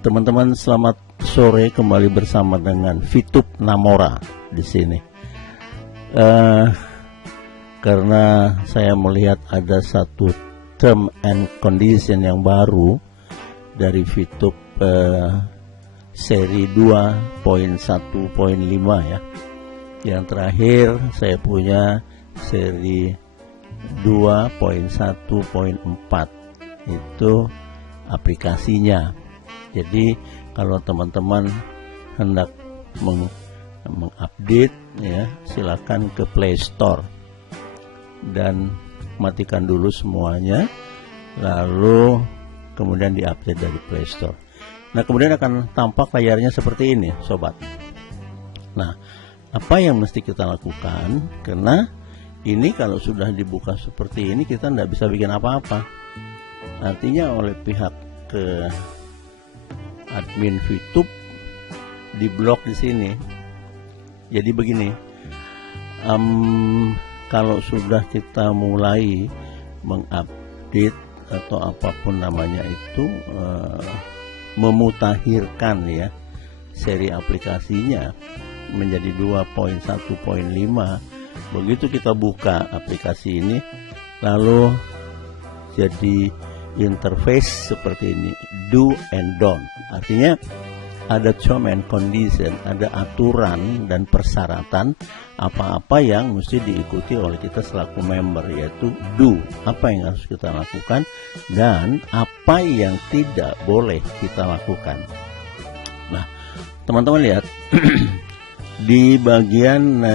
Teman-teman, selamat sore, kembali bersama dengan Fitup Namora di sini. Karena saya melihat ada satu term and condition yang baru dari Fitup seri 2.1.5 ya. Yang terakhir saya punya seri 2.1.4, itu aplikasinya. Jadi kalau teman-teman hendak mengupdate ya, silakan ke Play Store dan matikan dulu semuanya, lalu kemudian diupdate dari Play Store. Nah, kemudian akan tampak layarnya seperti ini, sobat. Nah, apa yang mesti kita lakukan? Karena ini kalau sudah dibuka seperti ini, kita tidak bisa bikin apa-apa. Artinya oleh pihak ke admin Fitup diblok di sini. Jadi begini, kalau sudah kita mulai mengupdate atau apapun namanya itu, memutakhirkan ya seri aplikasinya menjadi 2.1.5, begitu kita buka aplikasi ini, lalu jadi interface seperti ini, do and don't. Artinya ada term and condition, ada aturan dan persyaratan apa-apa yang mesti diikuti oleh kita selaku member, yaitu do, apa yang harus kita lakukan dan apa yang tidak boleh kita lakukan. Nah, teman-teman lihat di bagian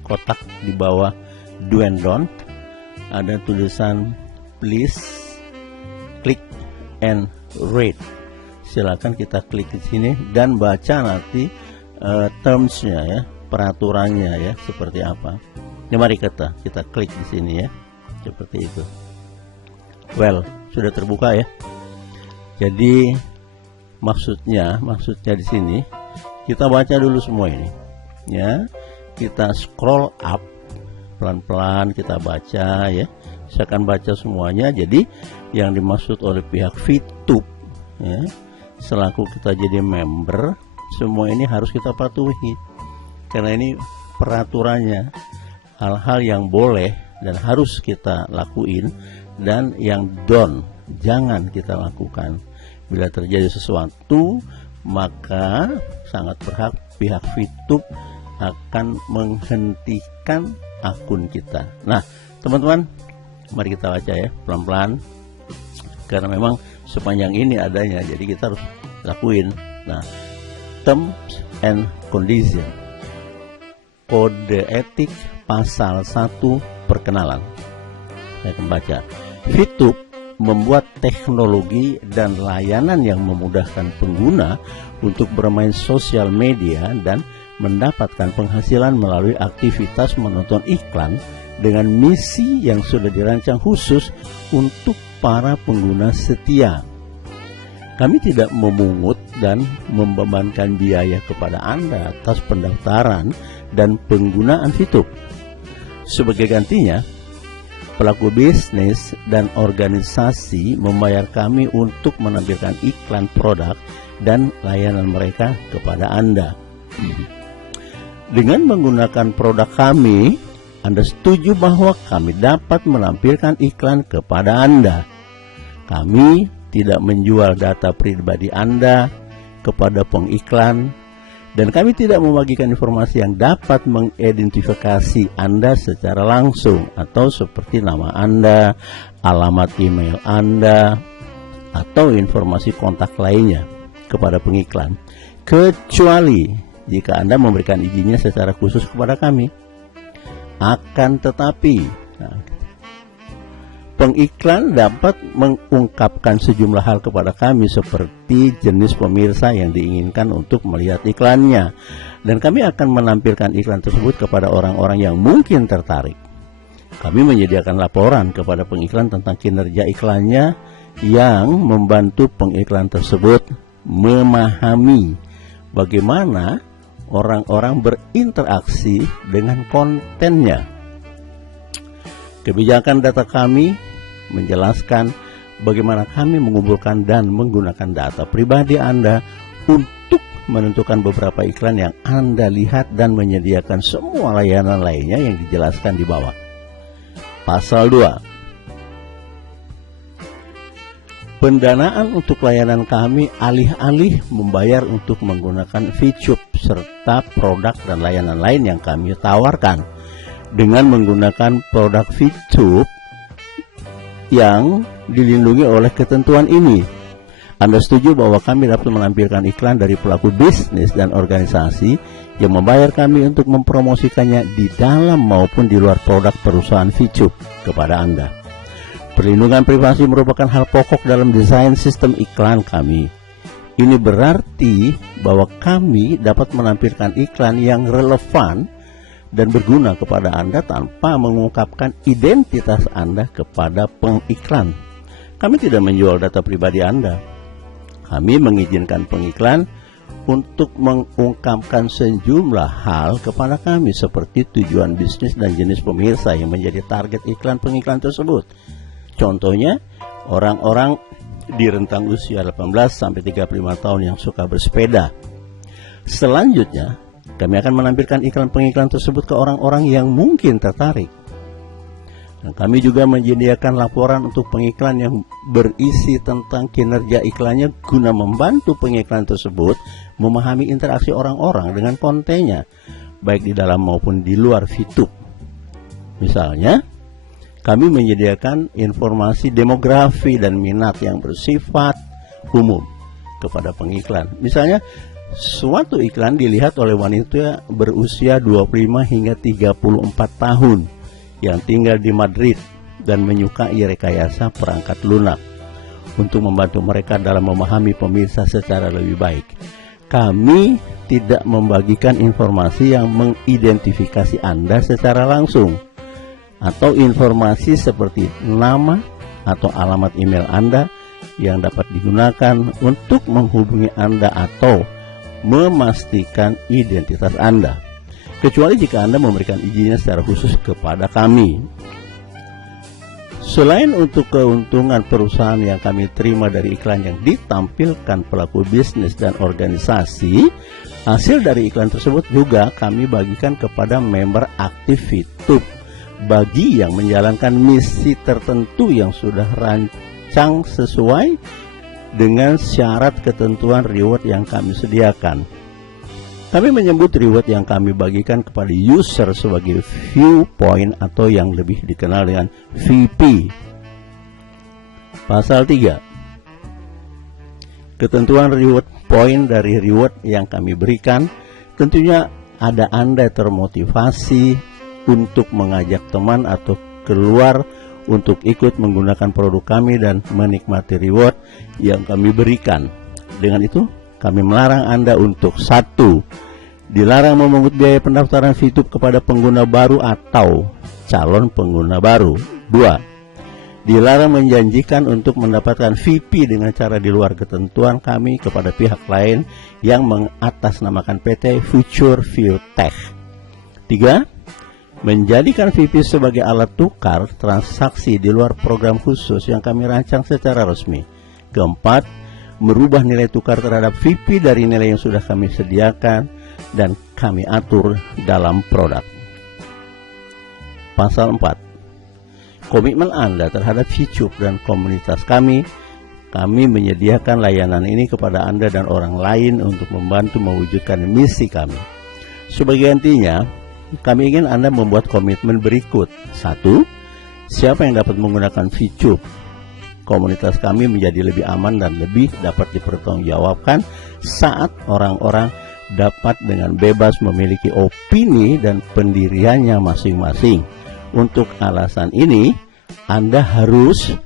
kotak di bawah do and don't ada tulisan please click and read. Silakan kita klik di sini dan baca nanti terms-nya ya, peraturannya ya, seperti apa. Ini mari kita klik di sini ya, seperti itu. Well, sudah terbuka ya. Jadi maksudnya di sini kita baca dulu semua ini ya. Kita scroll up pelan-pelan, kita baca ya. Saya akan baca semuanya. Jadi yang dimaksud oleh pihak Fitup ya, selaku kita jadi member, semua ini harus kita patuhi. Karena ini peraturannya, hal-hal yang boleh dan harus kita lakuin, dan yang don't, jangan kita lakukan. Bila terjadi sesuatu, maka sangat berhak pihak Fitup akan menghentikan akun kita. Nah, teman-teman, mari kita baca ya, pelan-pelan. Karena memang sepanjang ini adanya, jadi kita harus lakuin. Nah, terms and condition, kode etik pasal 1 perkenalan. Saya akan baca. Fitup membuat teknologi dan layanan yang memudahkan pengguna untuk bermain sosial media dan mendapatkan penghasilan melalui aktivitas menonton iklan dengan misi yang sudah dirancang khusus untuk para pengguna setia. Kami tidak memungut dan membebankan biaya kepada Anda atas pendaftaran dan penggunaan Fitup. Sebagai gantinya, pelaku bisnis dan organisasi membayar kami untuk menampilkan iklan produk dan layanan mereka kepada Anda. Dengan menggunakan produk kami, Anda setuju bahwa kami dapat menampilkan iklan kepada Anda. Kami tidak menjual data pribadi Anda kepada pengiklan, dan kami tidak membagikan informasi yang dapat mengidentifikasi Anda secara langsung, atau seperti nama Anda, alamat email Anda, atau informasi kontak lainnya kepada pengiklan, kecuali jika Anda memberikan izinnya secara khusus kepada kami. Akan tetapi, pengiklan dapat mengungkapkan sejumlah hal kepada kami, seperti jenis pemirsa yang diinginkan untuk melihat iklannya, dan kami akan menampilkan iklan tersebut kepada orang-orang yang mungkin tertarik. Kami menyediakan laporan kepada pengiklan tentang kinerja iklannya, yang membantu pengiklan tersebut memahami bagaimana orang-orang berinteraksi dengan kontennya. Kebijakan data kami menjelaskan bagaimana kami mengumpulkan dan menggunakan data pribadi Anda untuk menentukan beberapa iklan yang Anda lihat dan menyediakan semua layanan lainnya yang dijelaskan di bawah. Pasal 2. Pendanaan untuk layanan kami alih-alih membayar untuk menggunakan VTube serta produk dan layanan lain yang kami tawarkan. Dengan menggunakan produk VTube yang dilindungi oleh ketentuan ini, Anda setuju bahwa kami dapat menampilkan iklan dari pelaku bisnis dan organisasi yang membayar kami untuk mempromosikannya di dalam maupun di luar produk perusahaan VTube kepada Anda. Perlindungan privasi merupakan hal pokok dalam desain sistem iklan kami. Ini berarti bahwa kami dapat menampilkan iklan yang relevan dan berguna kepada Anda tanpa mengungkapkan identitas Anda kepada pengiklan. Kami tidak menjual data pribadi Anda. Kami mengizinkan pengiklan untuk mengungkapkan sejumlah hal kepada kami seperti tujuan bisnis dan jenis pemirsa yang menjadi target iklan pengiklan tersebut. Contohnya, orang-orang di rentang usia 18-35 tahun yang suka bersepeda. Selanjutnya, kami akan menampilkan iklan-pengiklan tersebut ke orang-orang yang mungkin tertarik. Dan kami juga menyediakan laporan untuk pengiklan yang berisi tentang kinerja iklannya guna membantu pengiklan tersebut memahami interaksi orang-orang dengan kontennya, baik di dalam maupun di luar VTube. Misalnya, kami menyediakan informasi demografi dan minat yang bersifat umum kepada pengiklan. Misalnya, suatu iklan dilihat oleh wanita berusia 25 hingga 34 tahun yang tinggal di Madrid dan menyukai rekayasa perangkat lunak untuk membantu mereka dalam memahami pemirsa secara lebih baik. Kami tidak membagikan informasi yang mengidentifikasi Anda secara langsung, atau informasi seperti nama atau alamat email Anda yang dapat digunakan untuk menghubungi Anda atau memastikan identitas Anda, kecuali jika Anda memberikan izinnya secara khusus kepada kami. Selain untuk keuntungan perusahaan yang kami terima dari iklan yang ditampilkan pelaku bisnis dan organisasi, hasil dari iklan tersebut juga kami bagikan kepada member aktif VTube bagi yang menjalankan misi tertentu yang sudah rancang sesuai dengan syarat ketentuan reward yang kami sediakan. Kami menyebut reward yang kami bagikan kepada user sebagai viewpoint atau yang lebih dikenal dengan VP. Pasal 3. Ketentuan reward point dari reward yang kami berikan, tentunya ada Anda termotivasi untuk mengajak teman atau keluar untuk ikut menggunakan produk kami dan menikmati reward yang kami berikan. Dengan itu, kami melarang Anda untuk 1. Dilarang memungut biaya pendaftaran VTube kepada pengguna baru atau calon pengguna baru. 2. Dilarang menjanjikan untuk mendapatkan VP dengan cara di luar ketentuan kami kepada pihak lain yang mengatasnamakan PT Future View Tech. 3. Menjadikan VP sebagai alat tukar transaksi di luar program khusus yang kami rancang secara resmi. 4. Merubah nilai tukar terhadap VP dari nilai yang sudah kami sediakan dan kami atur dalam produk. Pasal 4. Komitmen Anda terhadap VTube dan komunitas kami menyediakan layanan ini kepada Anda dan orang lain untuk membantu mewujudkan misi kami. Sebagai intinya, kami ingin Anda membuat komitmen berikut. 1. Siapa yang dapat menggunakan VTube komunitas kami menjadi lebih aman dan lebih dapat dipertanggungjawabkan saat orang-orang dapat dengan bebas memiliki opini dan pendiriannya masing-masing. Untuk alasan ini, Anda harus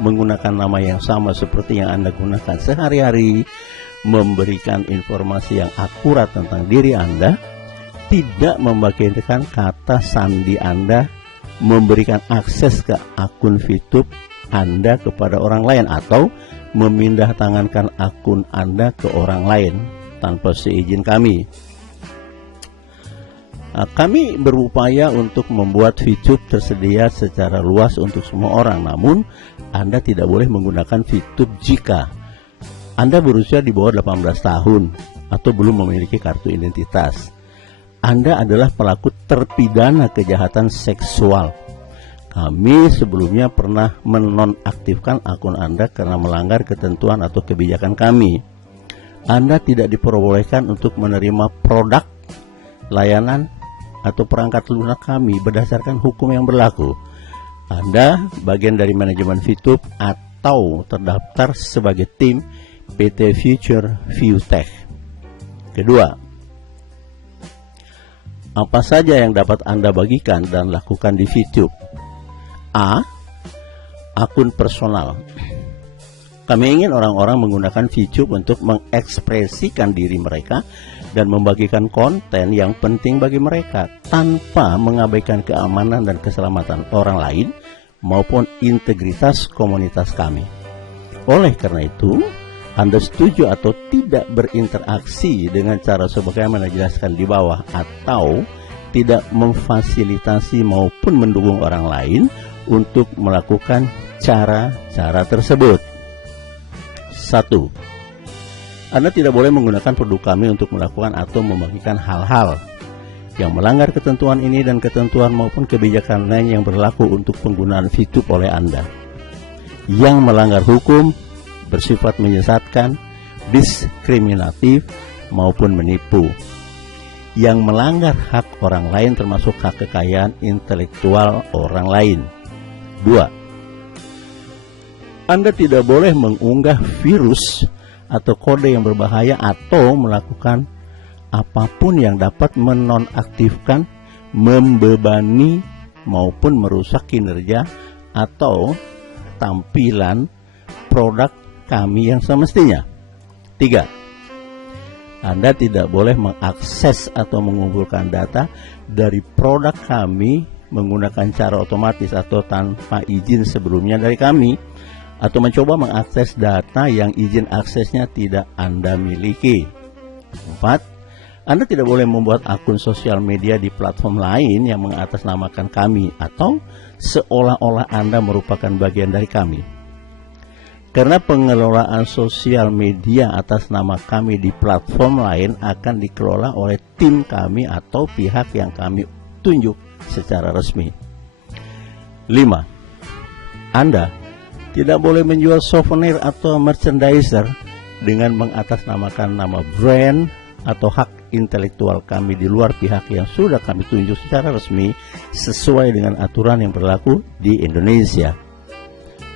menggunakan nama yang sama seperti yang Anda gunakan sehari-hari, memberikan informasi yang akurat tentang diri Anda, tidak membagikan kata sandi Anda, memberikan akses ke akun VTube Anda kepada orang lain, atau memindah tangankan akun Anda ke orang lain tanpa seizin kami. Kami berupaya untuk membuat VTube tersedia secara luas untuk semua orang, namun Anda tidak boleh menggunakan VTube jika Anda berusia di bawah 18 tahun atau belum memiliki kartu identitas. Anda adalah pelaku terpidana kejahatan seksual. Kami sebelumnya pernah menonaktifkan akun Anda karena melanggar ketentuan atau kebijakan kami. Anda tidak diperbolehkan untuk menerima produk, layanan, atau perangkat lunak kami berdasarkan hukum yang berlaku. Anda bagian dari manajemen VTube atau terdaftar sebagai tim PT Future ViewTech. Kedua, apa saja yang dapat Anda bagikan dan lakukan di VTube? A. Akun personal. Kami ingin orang-orang menggunakan VTube untuk mengekspresikan diri mereka dan membagikan konten yang penting bagi mereka tanpa mengabaikan keamanan dan keselamatan orang lain maupun integritas komunitas kami. Oleh karena itu, Anda setuju atau tidak berinteraksi dengan cara sebagaimana dijelaskan di bawah atau tidak memfasilitasi maupun mendukung orang lain untuk melakukan cara-cara tersebut. 1. Anda tidak boleh menggunakan produk kami untuk melakukan atau membagikan hal-hal yang melanggar ketentuan ini dan ketentuan maupun kebijakan lain yang berlaku untuk penggunaan VTube oleh Anda. Yang melanggar hukum, bersifat menyesatkan, diskriminatif, maupun menipu. Yang melanggar hak orang lain termasuk hak kekayaan intelektual orang lain. 2. Anda tidak boleh mengunggah virus atau kode yang berbahaya atau melakukan apapun yang dapat menonaktifkan, membebani, maupun merusak kinerja atau tampilan produk kami yang semestinya. 3. Anda tidak boleh mengakses atau mengumpulkan data dari produk kami menggunakan cara otomatis atau tanpa izin sebelumnya dari kami, atau mencoba mengakses data yang izin aksesnya tidak Anda miliki. 4. Anda tidak boleh membuat akun sosial media di platform lain yang mengatasnamakan kami atau seolah-olah Anda merupakan bagian dari kami. Karena pengelolaan sosial media atas nama kami di platform lain akan dikelola oleh tim kami atau pihak yang kami tunjuk secara resmi. 5. Anda tidak boleh menjual souvenir atau merchandiser dengan mengatasnamakan nama brand atau hak intelektual kami di luar pihak yang sudah kami tunjuk secara resmi sesuai dengan aturan yang berlaku di Indonesia.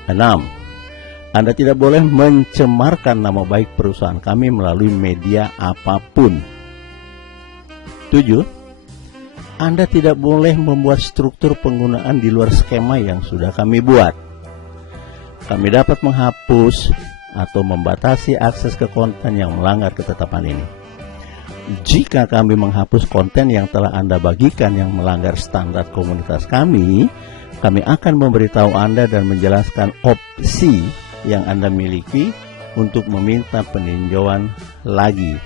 6. Anda tidak boleh mencemarkan nama baik perusahaan kami melalui media apapun. 7. Anda tidak boleh membuat struktur penggunaan di luar skema yang sudah kami buat. Kami dapat menghapus atau membatasi akses ke konten yang melanggar ketetapan ini. Jika kami menghapus konten yang telah Anda bagikan yang melanggar standar komunitas kami akan memberitahu Anda dan menjelaskan opsi yang Anda miliki untuk meminta peninjauan lagi.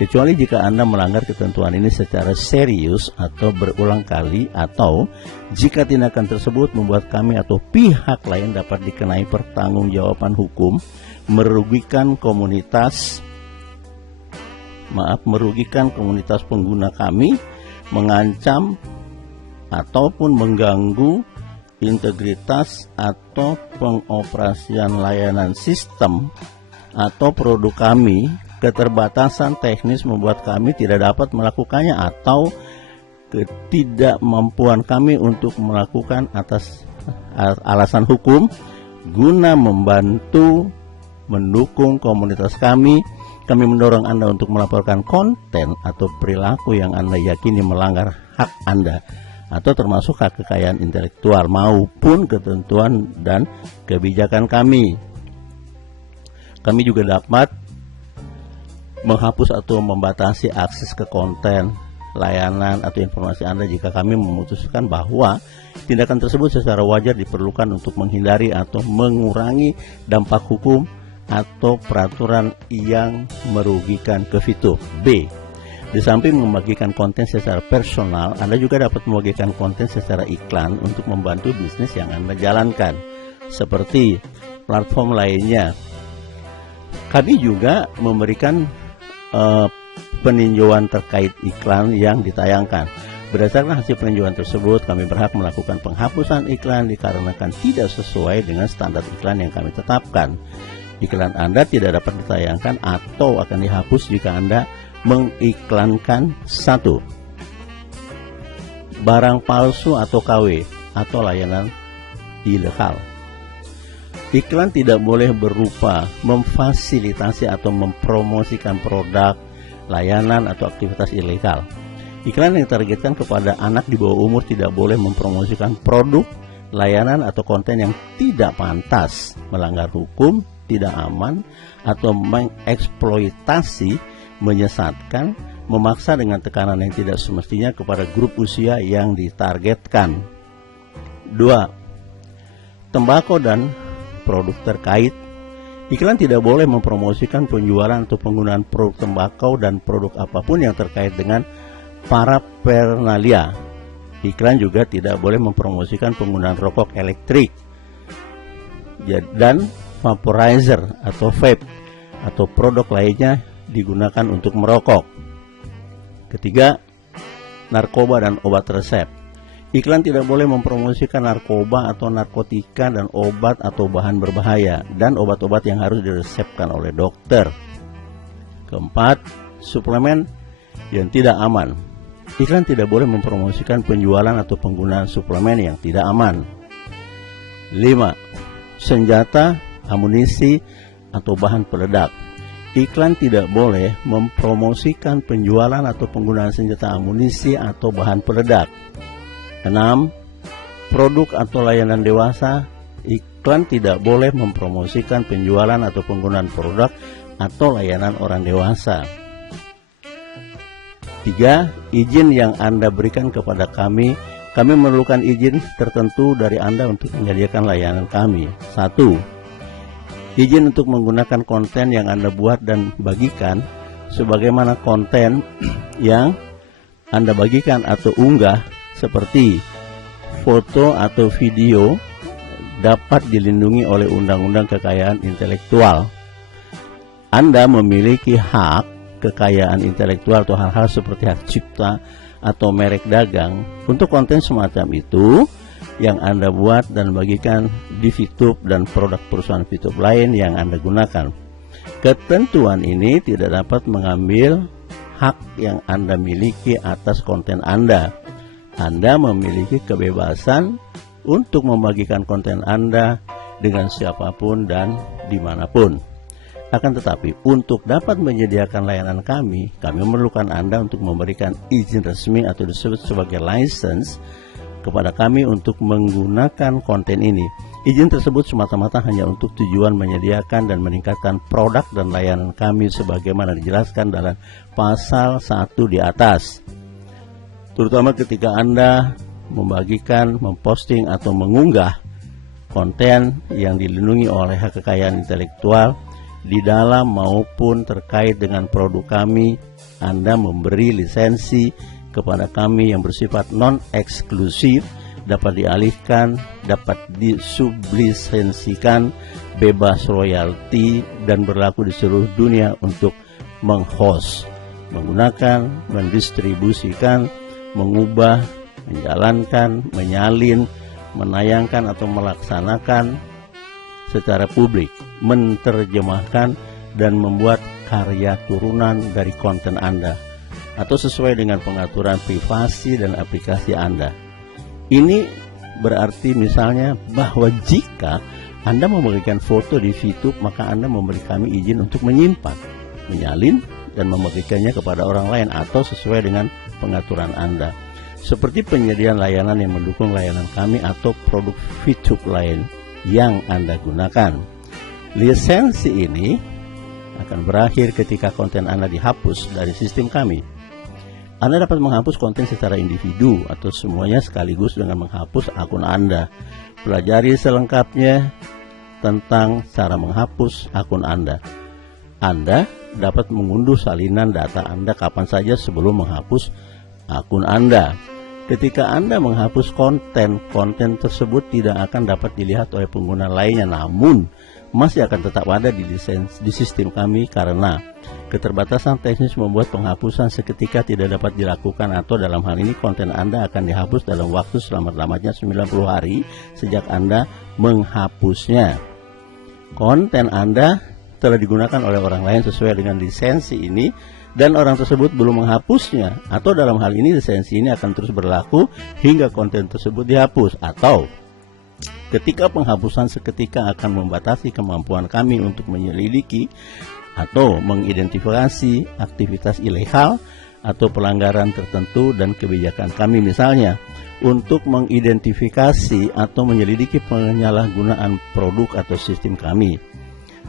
Kecuali jika Anda melanggar ketentuan ini secara serius atau berulang kali, atau jika tindakan tersebut membuat kami atau pihak lain dapat dikenai pertanggungjawaban hukum, merugikan komunitas pengguna kami, mengancam ataupun mengganggu integritas atau pengoperasian layanan sistem atau produk kami. Keterbatasan teknis membuat kami tidak dapat melakukannya atau ketidakmampuan kami untuk melakukan atas alasan hukum guna membantu mendukung komunitas kami mendorong Anda untuk melaporkan konten atau perilaku yang Anda yakini melanggar hak Anda atau termasuk hak kekayaan intelektual maupun ketentuan dan kebijakan kami. Kami juga dapat menghapus atau membatasi akses ke konten, layanan, atau informasi Anda jika kami memutuskan bahwa tindakan tersebut secara wajar diperlukan untuk menghindari atau mengurangi dampak hukum atau peraturan yang merugikan ke VTube. B. Di samping membagikan konten secara personal, Anda juga dapat membagikan konten secara iklan untuk membantu bisnis yang Anda jalankan. Seperti platform lainnya, kami juga memberikan peninjauan terkait iklan yang ditayangkan. Berdasarkan hasil peninjauan tersebut, kami berhak melakukan penghapusan iklan dikarenakan tidak sesuai dengan standar iklan yang kami tetapkan. Iklan Anda tidak dapat ditayangkan atau akan dihapus jika Anda mengiklankan 1. Barang palsu atau KW atau layanan ilegal. Iklan tidak boleh berupa memfasilitasi atau mempromosikan produk, layanan atau aktivitas ilegal. Iklan yang ditargetkan kepada anak di bawah umur tidak boleh mempromosikan produk, layanan atau konten yang tidak pantas, melanggar hukum, tidak aman, atau mengeksploitasi, menyesatkan, memaksa dengan tekanan yang tidak semestinya kepada grup usia yang ditargetkan. 2. Tembakau dan produk terkait. Iklan tidak boleh mempromosikan penjualan atau penggunaan produk tembakau dan produk apapun yang terkait dengan paraphernalia. Iklan juga tidak boleh mempromosikan penggunaan rokok elektrik dan vaporizer atau vape atau produk lainnya digunakan untuk merokok. Ketiga, narkoba dan obat resep. Iklan tidak boleh mempromosikan narkoba atau narkotika dan obat atau bahan berbahaya dan obat-obat yang harus diresepkan oleh dokter. Keempat, suplemen yang tidak aman. Iklan tidak boleh mempromosikan penjualan atau penggunaan suplemen yang tidak aman. 5. Senjata, amunisi, atau bahan peledak. Iklan tidak boleh mempromosikan penjualan atau penggunaan senjata, amunisi, atau bahan peledak. 6. Produk atau layanan dewasa. Iklan tidak boleh mempromosikan penjualan atau penggunaan produk atau layanan orang dewasa. 3. Izin yang Anda berikan kepada kami. Kami memerlukan izin tertentu dari Anda untuk menyediakan layanan kami. 1. Izin untuk menggunakan konten yang Anda buat dan bagikan, sebagaimana konten yang Anda bagikan atau unggah seperti foto atau video dapat dilindungi oleh Undang-Undang Kekayaan Intelektual. Anda memiliki hak kekayaan intelektual atau hal-hal seperti hak cipta atau merek dagang untuk konten semacam itu yang Anda buat dan bagikan di VTube dan produk perusahaan VTube lain yang Anda gunakan. Ketentuan ini tidak dapat mengambil hak yang Anda miliki atas konten Anda. Anda memiliki kebebasan untuk membagikan konten Anda dengan siapapun dan dimanapun. Akan tetapi, untuk dapat menyediakan layanan kami memerlukan Anda untuk memberikan izin resmi atau disebut sebagai license kepada kami untuk menggunakan konten ini. Izin tersebut semata-mata hanya untuk tujuan menyediakan dan meningkatkan produk dan layanan kami sebagaimana dijelaskan dalam pasal 1 di atas. Terutama ketika Anda membagikan, memposting atau mengunggah konten yang dilindungi oleh hak kekayaan intelektual di dalam maupun terkait dengan produk kami, Anda memberi lisensi kepada kami yang bersifat non-eksklusif, dapat dialihkan, dapat disublisensikan, bebas royalti, dan berlaku di seluruh dunia untuk menghost, menggunakan, mendistribusikan, mengubah, menjalankan, menyalin, menayangkan atau melaksanakan secara publik, menerjemahkan, dan membuat karya turunan dari konten Anda atau sesuai dengan pengaturan privasi dan aplikasi Anda. Ini berarti misalnya bahwa jika Anda memberikan foto di VTube, maka Anda memberi kami izin untuk menyimpan, menyalin, dan memberikannya kepada orang lain atau sesuai dengan pengaturan Anda. Seperti penyediaan layanan yang mendukung layanan kami atau produk VTube lain yang Anda gunakan. Lisensi ini akan berakhir ketika konten Anda dihapus dari sistem kami. Anda dapat menghapus konten secara individu atau semuanya sekaligus dengan menghapus akun Anda. Pelajari selengkapnya tentang cara menghapus akun Anda. Anda dapat mengunduh salinan data Anda kapan saja sebelum menghapus akun Anda. Ketika Anda menghapus konten tersebut tidak akan dapat dilihat oleh pengguna lainnya, namun masih akan tetap ada di sistem kami karena keterbatasan teknis membuat penghapusan seketika tidak dapat dilakukan, atau dalam hal ini konten Anda akan dihapus dalam waktu selamat-lambatnya 90 hari sejak Anda menghapusnya. Konten Anda telah digunakan oleh orang lain sesuai dengan lisensi ini dan orang tersebut belum menghapusnya, atau dalam hal ini lisensi ini akan terus berlaku hingga konten tersebut dihapus, atau ketika penghapusan seketika akan membatasi kemampuan kami untuk menyelidiki atau mengidentifikasi aktivitas ilegal atau pelanggaran tertentu dan kebijakan kami, misalnya untuk mengidentifikasi atau menyelidiki penyalahgunaan produk atau sistem kami,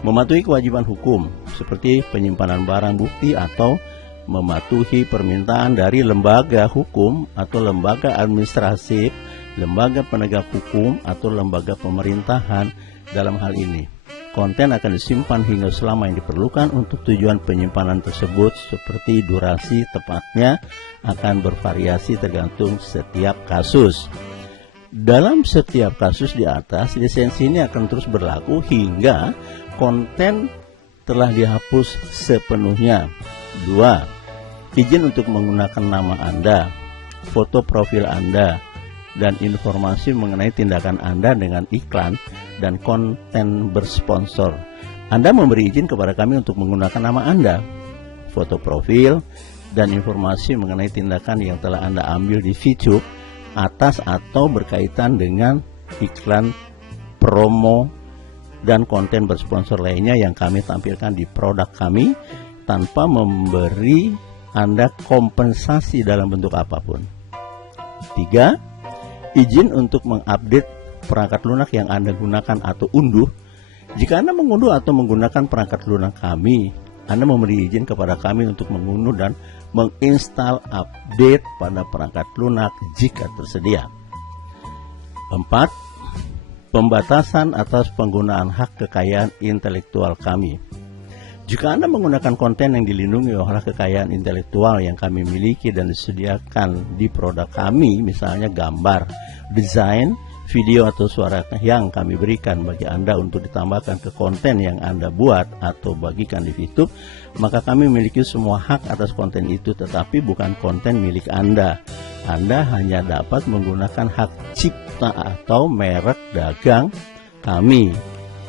mematuhi kewajiban hukum seperti penyimpanan barang bukti atau mematuhi permintaan dari lembaga hukum atau lembaga administratif, lembaga penegak hukum atau lembaga pemerintahan. Dalam hal ini, konten akan disimpan hingga selama yang diperlukan untuk tujuan penyimpanan tersebut, seperti durasi tepatnya akan bervariasi tergantung setiap kasus. Dalam setiap kasus di atas, lisensi ini akan terus berlaku hingga konten telah dihapus sepenuhnya. 2. Izin untuk menggunakan nama Anda, foto profil Anda, dan informasi mengenai tindakan Anda dengan iklan dan konten bersponsor. Anda memberi izin kepada kami untuk menggunakan nama Anda, foto profil, dan informasi mengenai tindakan yang telah Anda ambil di YouTube atas atau berkaitan dengan iklan, promo, dan konten bersponsor lainnya yang kami tampilkan di produk kami tanpa memberi Anda kompensasi dalam bentuk apapun. 3. Izin untuk mengupdate perangkat lunak yang Anda gunakan atau unduh. Jika Anda mengunduh atau menggunakan perangkat lunak kami, Anda memberi izin kepada kami untuk mengunduh dan menginstal update pada perangkat lunak jika tersedia. 4. Pembatasan atas penggunaan hak kekayaan intelektual kami. Jika Anda menggunakan konten yang dilindungi oleh hak kekayaan intelektual yang kami miliki dan disediakan di produk kami, misalnya gambar, desain, video atau suara yang kami berikan bagi Anda untuk ditambahkan ke konten yang Anda buat atau bagikan di YouTube, maka kami memiliki semua hak atas konten itu, tetapi bukan konten milik Anda. Anda hanya dapat menggunakan hak cipta atau merek dagang kami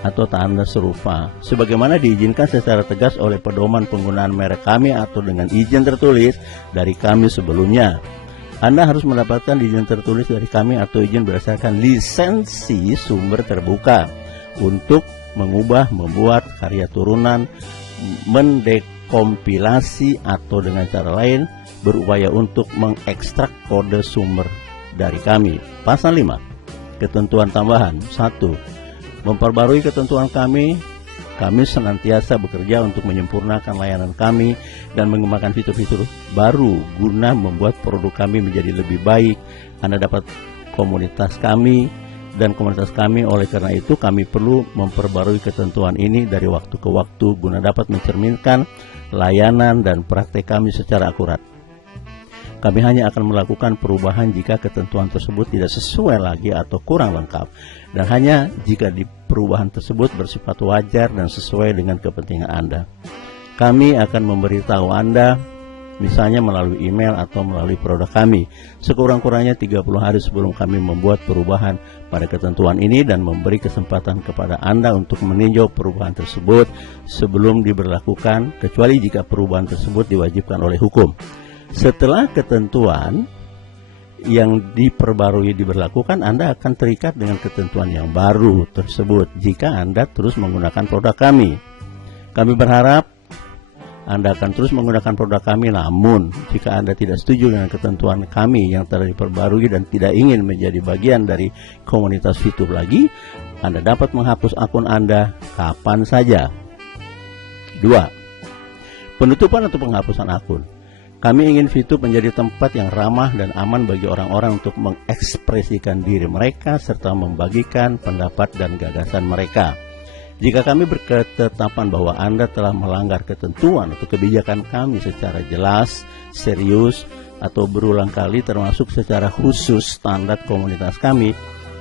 atau tanda serupa sebagaimana diizinkan secara tegas oleh pedoman penggunaan merek kami atau dengan izin tertulis dari kami sebelumnya. Anda harus mendapatkan izin tertulis dari kami atau izin berdasarkan lisensi sumber terbuka untuk mengubah, membuat karya turunan, mendekompilasi atau dengan cara lain berupaya untuk mengekstrak kode sumber dari kami. Pasal 5. Ketentuan tambahan. 1. Memperbarui ketentuan kami. Kami senantiasa bekerja untuk menyempurnakan layanan kami dan mengembangkan fitur-fitur baru guna membuat produk kami menjadi lebih baik. Anda dapat komunitas kami dan komunitas kami, oleh karena itu kami perlu memperbarui ketentuan ini dari waktu ke waktu guna dapat mencerminkan layanan dan praktek kami secara akurat. Kami hanya akan melakukan perubahan jika ketentuan tersebut tidak sesuai lagi atau kurang lengkap, dan hanya jika perubahan tersebut bersifat wajar dan sesuai dengan kepentingan Anda. Kami akan memberitahu Anda, misalnya melalui email atau melalui produk kami, sekurang-kurangnya 30 hari sebelum kami membuat perubahan pada ketentuan ini dan memberi kesempatan kepada Anda untuk meninjau perubahan tersebut sebelum diberlakukan, kecuali jika perubahan tersebut diwajibkan oleh hukum. Setelah ketentuan yang diperbarui diberlakukan, Anda akan terikat dengan ketentuan yang baru tersebut jika Anda terus menggunakan produk kami. Kami berharap Anda akan terus menggunakan produk kami, namun jika Anda tidak setuju dengan ketentuan kami yang telah diperbarui dan tidak ingin menjadi bagian dari komunitas fitur lagi, Anda dapat menghapus akun Anda kapan saja. 2. Penutupan atau penghapusan akun. Kami ingin Fitup menjadi tempat yang ramah dan aman bagi orang-orang untuk mengekspresikan diri mereka serta membagikan pendapat dan gagasan mereka. Jika kami berketetapan bahwa Anda telah melanggar ketentuan atau kebijakan kami secara jelas, serius, atau berulang kali termasuk secara khusus standar komunitas kami,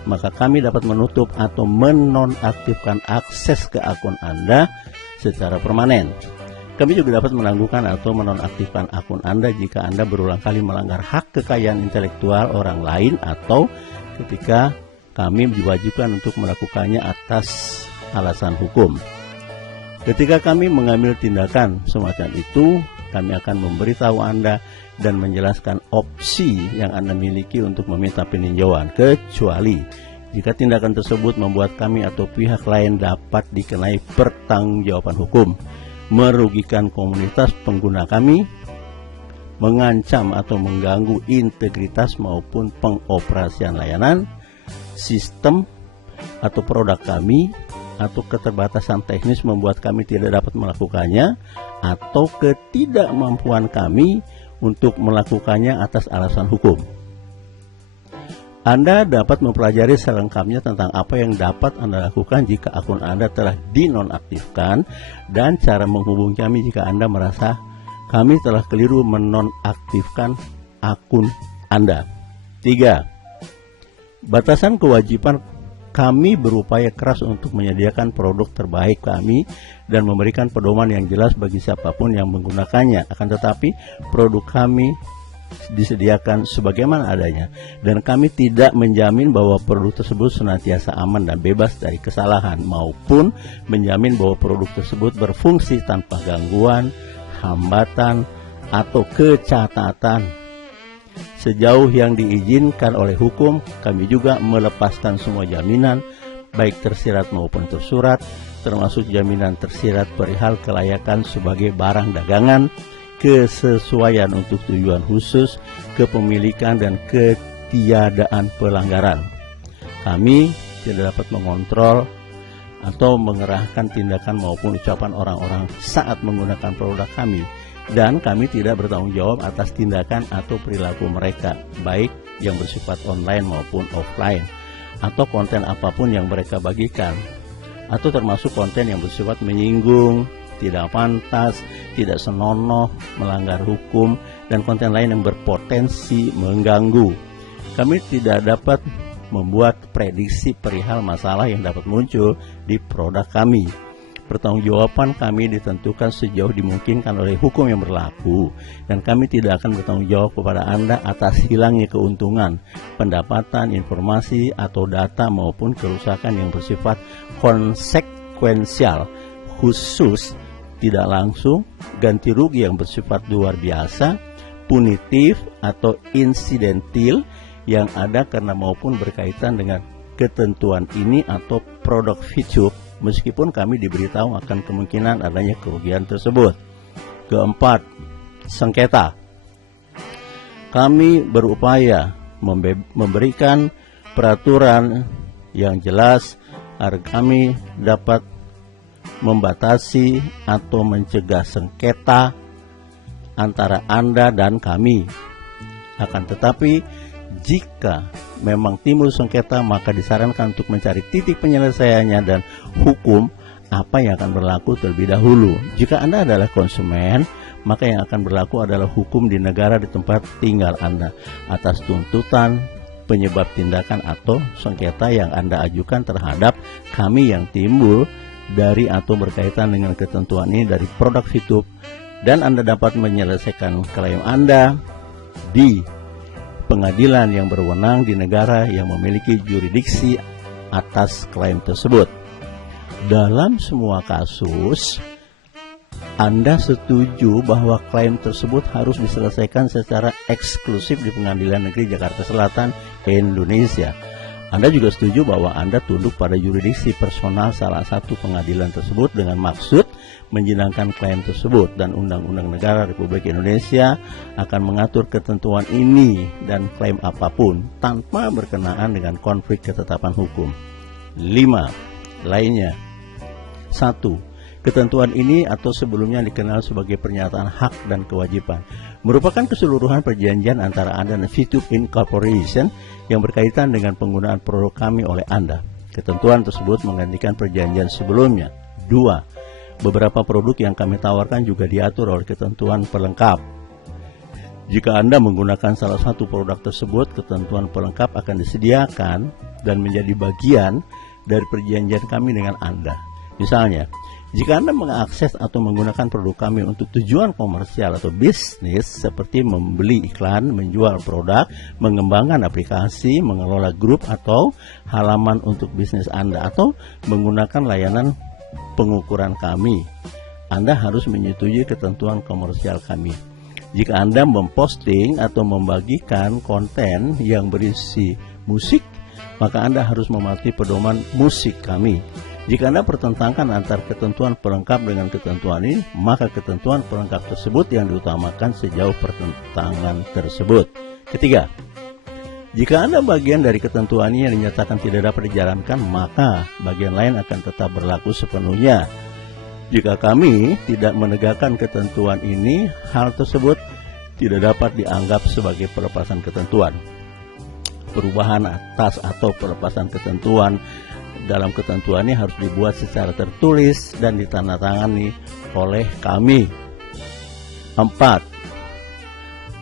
maka kami dapat menutup atau menonaktifkan akses ke akun Anda secara permanen. Kami juga dapat menangguhkan atau menonaktifkan akun Anda jika Anda berulang kali melanggar hak kekayaan intelektual orang lain atau ketika kami diwajibkan untuk melakukannya atas alasan hukum. Ketika kami mengambil tindakan semacam itu, kami akan memberitahu Anda dan menjelaskan opsi yang Anda miliki untuk meminta peninjauan, kecuali jika tindakan tersebut membuat kami atau pihak lain dapat dikenai pertanggungjawaban hukum, merugikan komunitas pengguna kami, mengancam atau mengganggu integritas maupun pengoperasian layanan, sistem atau produk kami, atau keterbatasan teknis membuat kami tidak dapat melakukannya, atau ketidakmampuan kami untuk melakukannya atas alasan hukum. Anda dapat mempelajari selengkapnya tentang apa yang dapat Anda lakukan jika akun Anda telah dinonaktifkan dan cara menghubungi kami jika Anda merasa kami telah keliru menonaktifkan akun Anda. 3. Batasan kewajiban kami berupaya keras untuk menyediakan produk terbaik kami dan memberikan pedoman yang jelas bagi siapapun yang menggunakannya. Akan tetapi, produk kami disediakan sebagaimana adanya, dan kami tidak menjamin bahwa produk tersebut senantiasa aman dan bebas dari kesalahan, maupun menjamin bahwa produk tersebut berfungsi tanpa gangguan, hambatan, atau kecacatan. Sejauh yang diizinkan oleh hukum, kami juga melepaskan semua jaminan, baik tersirat maupun tersurat, termasuk jaminan tersirat perihal kelayakan sebagai barang dagangan, kesesuaian untuk tujuan khusus, kepemilikan, dan ketiadaan pelanggaran. Kami tidak dapat mengontrol atau mengerahkan tindakan maupun ucapan orang-orang saat menggunakan produk kami, dan kami tidak bertanggung jawab atas tindakan atau perilaku mereka, baik yang bersifat online maupun offline, atau konten apapun yang mereka bagikan, atau termasuk konten yang bersifat menyinggung, tidak pantas, tidak senonoh, melanggar hukum, dan konten lain yang berpotensi mengganggu. Kami tidak dapat membuat prediksi perihal masalah yang dapat muncul di produk kami. Pertanggungjawaban kami ditentukan sejauh dimungkinkan oleh hukum yang berlaku, dan kami tidak akan bertanggung jawab kepada Anda atas hilangnya keuntungan, pendapatan, informasi, atau data maupun kerusakan yang bersifat konsekuensial, khusus, tidak langsung, ganti rugi yang bersifat luar biasa, punitif, atau insidentil yang ada karena maupun berkaitan dengan ketentuan ini atau produk fitur, meskipun kami diberitahu akan kemungkinan adanya kerugian tersebut. Keempat, sengketa. Kami berupaya memberikan peraturan yang jelas agar kami dapat membatasi atau mencegah sengketa antara Anda dan kami. Akan tetapi, jika memang timbul sengketa, maka disarankan untuk mencari titik penyelesaiannya dan hukum apa yang akan berlaku terlebih dahulu. Jika Anda adalah konsumen, maka yang akan berlaku adalah hukum di negara di tempat tinggal Anda atas tuntutan penyebab tindakan atau sengketa yang Anda ajukan terhadap kami yang timbul dari atau berkaitan dengan ketentuan ini dari produk fitur, dan Anda dapat menyelesaikan klaim Anda di pengadilan yang berwenang di negara yang memiliki jurisdiksi atas klaim tersebut. Dalam semua kasus, Anda setuju bahwa klaim tersebut harus diselesaikan secara eksklusif di Pengadilan Negeri Jakarta Selatan, Indonesia. Anda juga setuju bahwa Anda tunduk pada jurisdiksi personal salah satu pengadilan tersebut dengan maksud menjinakkan klaim tersebut, dan Undang-Undang Negara Republik Indonesia akan mengatur ketentuan ini dan klaim apapun tanpa berkenaan dengan konflik ketetapan hukum. 5. Lainnya. 1. Ketentuan ini atau sebelumnya dikenal sebagai pernyataan hak dan kewajiban merupakan keseluruhan perjanjian antara Anda dan Fitur Incorporation yang berkaitan dengan penggunaan produk kami oleh Anda. Ketentuan tersebut menggantikan perjanjian sebelumnya. 2. Beberapa produk yang kami tawarkan juga diatur oleh ketentuan pelengkap. Jika Anda menggunakan salah satu produk tersebut, ketentuan pelengkap akan disediakan dan menjadi bagian dari perjanjian kami dengan Anda. Misalnya, jika Anda mengakses atau menggunakan produk kami untuk tujuan komersial atau bisnis seperti membeli iklan, menjual produk, mengembangkan aplikasi, mengelola grup atau halaman untuk bisnis Anda, atau menggunakan layanan pengukuran kami, Anda harus menyetujui ketentuan komersial kami. Jika Anda memposting atau membagikan konten yang berisi musik, maka Anda harus mematuhi pedoman musik kami. Jika Anda pertentangkan antar ketentuan pelengkap dengan ketentuan ini, maka ketentuan pelengkap tersebut yang diutamakan sejauh pertentangan tersebut. Ketiga, jika Anda bagian dari ketentuan ini yang dinyatakan tidak dapat dijalankan, maka bagian lain akan tetap berlaku sepenuhnya. Jika kami tidak menegakkan ketentuan ini, hal tersebut tidak dapat dianggap sebagai pelepasan ketentuan. Perubahan atas atau pelepasan ketentuan dalam ketentuan ini harus dibuat secara tertulis dan ditandatangani oleh kami. 4.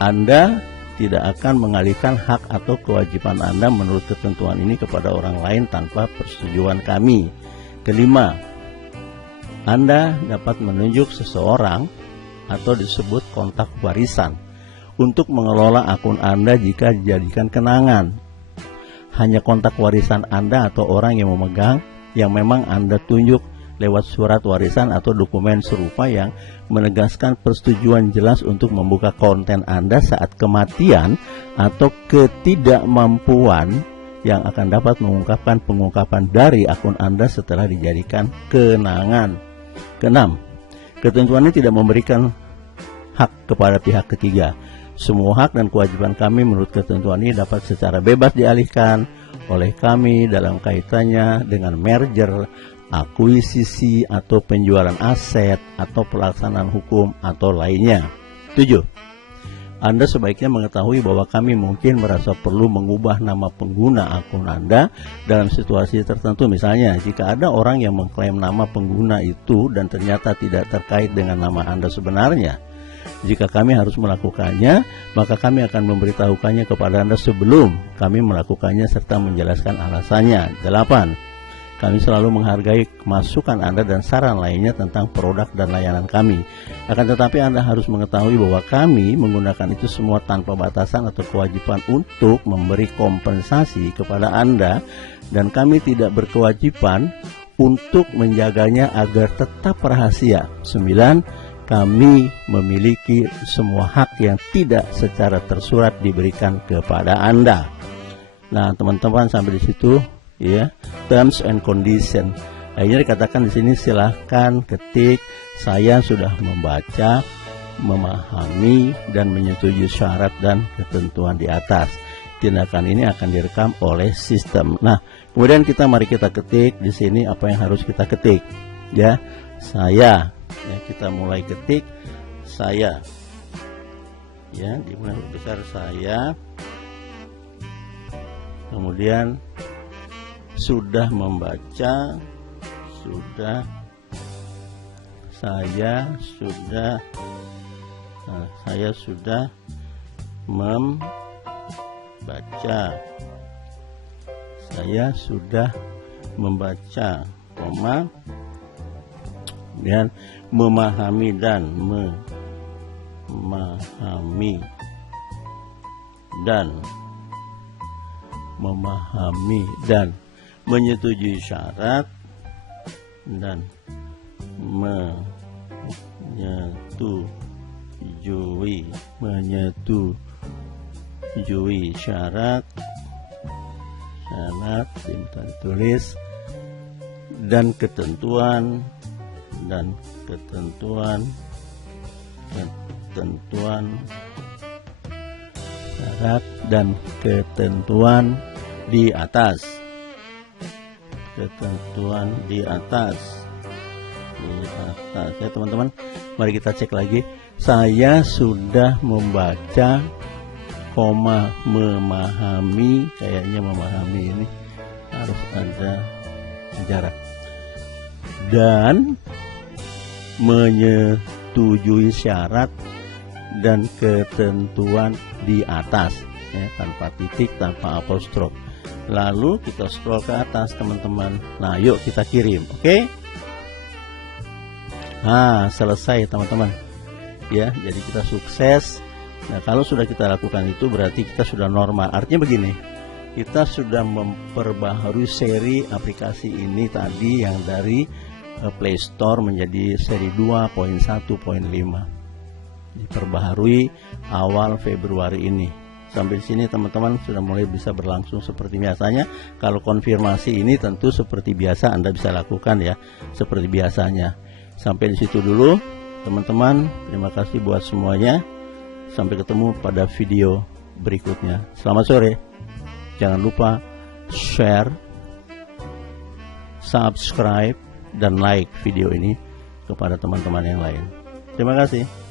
Anda tidak akan mengalihkan hak atau kewajiban Anda menurut ketentuan ini kepada orang lain tanpa persetujuan kami. Kelima, Anda dapat menunjuk seseorang atau disebut kontak warisan untuk mengelola akun Anda jika dijadikan kenangan. Hanya kontak warisan Anda atau orang yang memegang yang memang Anda tunjuk lewat surat warisan atau dokumen serupa yang menegaskan persetujuan jelas untuk membuka konten Anda saat kematian atau ketidakmampuan yang akan dapat mengungkapkan pengungkapan dari akun Anda setelah dijadikan kenangan. Keenam, ketentuan ini tidak memberikan hak kepada pihak ketiga. Semua hak dan kewajiban kami menurut ketentuan ini dapat secara bebas dialihkan oleh kami dalam kaitannya dengan merger, akuisisi, atau penjualan aset, atau pelaksanaan hukum, atau lainnya. 7. Anda sebaiknya mengetahui bahwa kami mungkin merasa perlu mengubah nama pengguna akun Anda dalam situasi tertentu. Misalnya, jika ada orang yang mengklaim nama pengguna itu dan ternyata tidak terkait dengan nama Anda sebenarnya. Jika kami harus melakukannya, maka kami akan memberitahukannya kepada Anda sebelum kami melakukannya serta menjelaskan alasannya. 8. Kami selalu menghargai masukan Anda dan saran lainnya tentang produk dan layanan kami. Akan tetapi Anda harus mengetahui bahwa kami menggunakan itu semua tanpa batasan atau kewajiban untuk memberi kompensasi kepada Anda, dan kami tidak berkewajiban untuk menjaganya agar tetap rahasia. 9. Kami memiliki semua hak yang tidak secara tersurat diberikan kepada Anda. Nah, teman-teman, sampai di situ ya, terms and condition. Akhirnya dikatakan di sini silahkan ketik saya sudah membaca, memahami dan menyetujui syarat dan ketentuan di atas. Tindakan ini akan direkam oleh sistem. Nah, kemudian mari kita ketik di sini apa yang harus kita ketik. Ya, saya. Ya, kita mulai ketik saya. Ya, dimulai besar saya. Kemudian sudah membaca, sudah, saya sudah membaca, saya sudah membaca, koma, dan memahami dan menyetujui syarat dan menyetujui syarat tulis dan ketentuan syarat dan ketentuan di atas. Ketentuan di atas ya teman-teman. Mari kita cek lagi. Saya sudah membaca, koma, memahami. Kayaknya memahami ini harus ada penjara. Dan menyetujui syarat dan ketentuan di atas, ya, tanpa titik, tanpa apostrof. Lalu kita scroll ke atas teman-teman. Nah, yuk kita kirim, oke? Nah, selesai teman-teman. Ya, jadi kita sukses. Nah, kalau sudah kita lakukan itu berarti kita sudah normal. Artinya begini, kita sudah memperbaharui seri aplikasi ini tadi yang dari Play Store menjadi seri 2.1.5. Diperbaharui awal Februari ini. Sampai sini teman-teman sudah mulai bisa berlangsung seperti biasanya. Kalau konfirmasi ini tentu seperti biasa Anda bisa lakukan ya, seperti biasanya. Sampai di situ dulu teman-teman. Terima kasih buat semuanya. Sampai ketemu pada video berikutnya. Selamat sore. Jangan lupa share, subscribe, dan like video ini kepada teman-teman yang lain. Terima kasih.